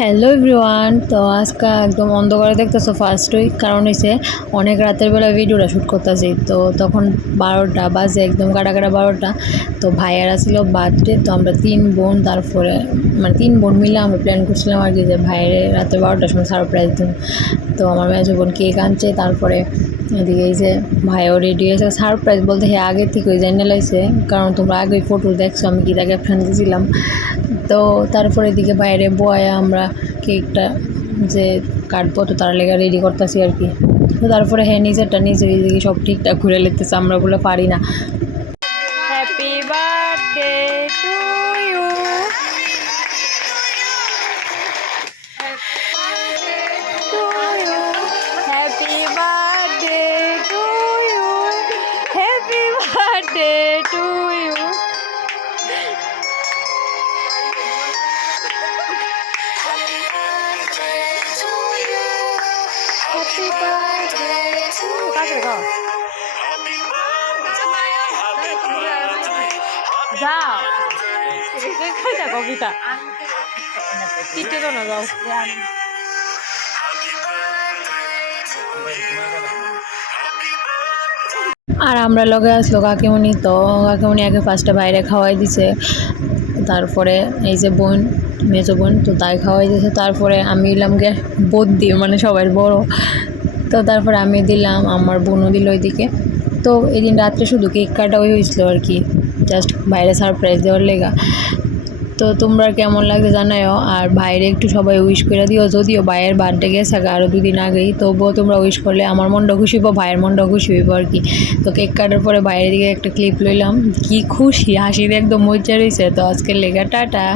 Hello everyone তো আজকে একদম অন্ধকারে দেখতেছো ফার্স্টই কারণ হয়েছে অনেক রাতের বেলা ভিডিওটা শ্যুট করতেছি। তো তখন বারোটা বাজে, একদম কাটা কাটা বারোটা। তো ভাইয়ারা ছিল বার্থডে, তো আমরা তিন বোন, তারপরে মানে তিন বোন মিলে আমরা প্ল্যান করছিলাম আর কি যে ভাইয়ের রাতের বারোটার সময় সারপ্রাইজ দিন তো আমার মেজো বোন কেক আনছে, তারপরে এদিকে এই যে ভাইও রেডি হয়েছে। সারপ্রাইজ বলতে হ্যাঁ আগে থেকে ওই জানিয়ে লাইছে, কারণ তোমরা আগে ফটো দেখছ, আমি কি তাকে ফ্যান দিয়েছিলাম তো তারপরে এদিকে বাইরে বয়ে আমরা কেকটা যে কাটবো, তো তার লেগে রেডি করতেছি আর কি। তো তারপরে হ্যাঁ নিজেরটা নিজে এদিকে সব ঠিকঠাক ঘুরে লিখতেছে আমরা বলে পারি না। যাও কবিতা তিনটে তো না যাও আর আমরা লগে আসলো কাকিমণি তো কাকিমণি আগে ফার্স্টে বাইরে খাওয়াই দিছে। তারপরে এই যে বোন, মেজো বোন, তো তাই খাওয়াই দিয়েছে তারপরে আমি এলাম গে বোধ দিয়ে মানে সবাই বড়। তো তারপরে আমি দিলাম, আমার বোনও দিল ওইদিকে। তো এই দিন রাত্রে শুধু কেক কাটা ওই হয়েছিল আর কি জাস্ট বাইরে সারপ্রাইজ দেওয়ার লেগা। তো তোমরা কেমন লাগে জানাও আর বাইরে একটু সবাই উইশ করে দিও, যদিও ভাইয়ের বার্থডে গেছে আরও দুদিন আগেই। তবুও তোমরা উইশ করলে আমার মনটা খুশি হইব, ভাইয়ের মনটা খুশি হইব আর কি। তো কেক কাটার পরে বাইরের দিকে একটা ক্লিপ লইলাম। কি খুশি হাসি একদম মজা রয়েছে তো আজকের লেগা টাটা।